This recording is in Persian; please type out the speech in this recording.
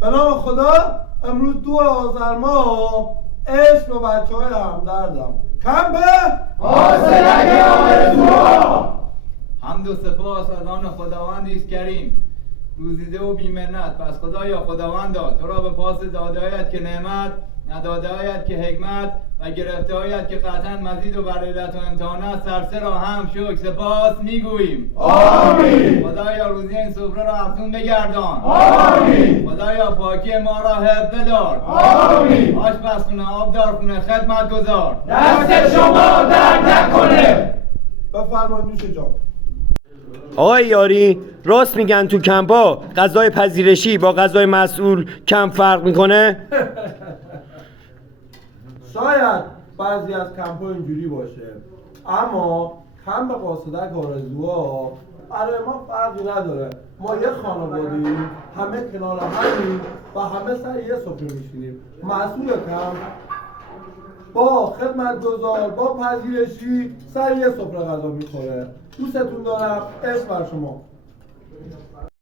به نام خدا امروز 2 آذر ماه عشق به بچه‌های همدردم کمپ حاصلک آرزوها. حمد و سپاس از آن خداوندی است کریم روزیده و بی‌منت. پس خدایا خداوندا تو را به پاس داده هایت که نعمت، نداده هایت که حکمت و گرفته هایت که قطعا مزید و بر و امتحان است، سرسه را هم شکر سپاس میگوییم. آمین. خدایا روزی این سفره را افزون بگردان. آمین. خدایا پاکی ما را حفظ بدار. آمین. آشپزخونه، آبدارخونه، خدمت گذار. دست شما درد نکنه. بفرمایید نوش جان. آقای یاری، راست میگن تو کمپا غذای پذیرشی با غذای مسئول کم فرق میکنه؟ شاید بعضی از کمپ‌ها اینجوری باشه، اما کمپ قاصدک آرزوها برای ما فرقی نداره. ما یه خانواده‌ایم، همه کنار همیم و همه سر یه سفره میشینیم. مسئول کمپ با خدمتگزار با پذیرشی سر یه سفره غذا میخوره. دوستتون دارم. عشق بر شما.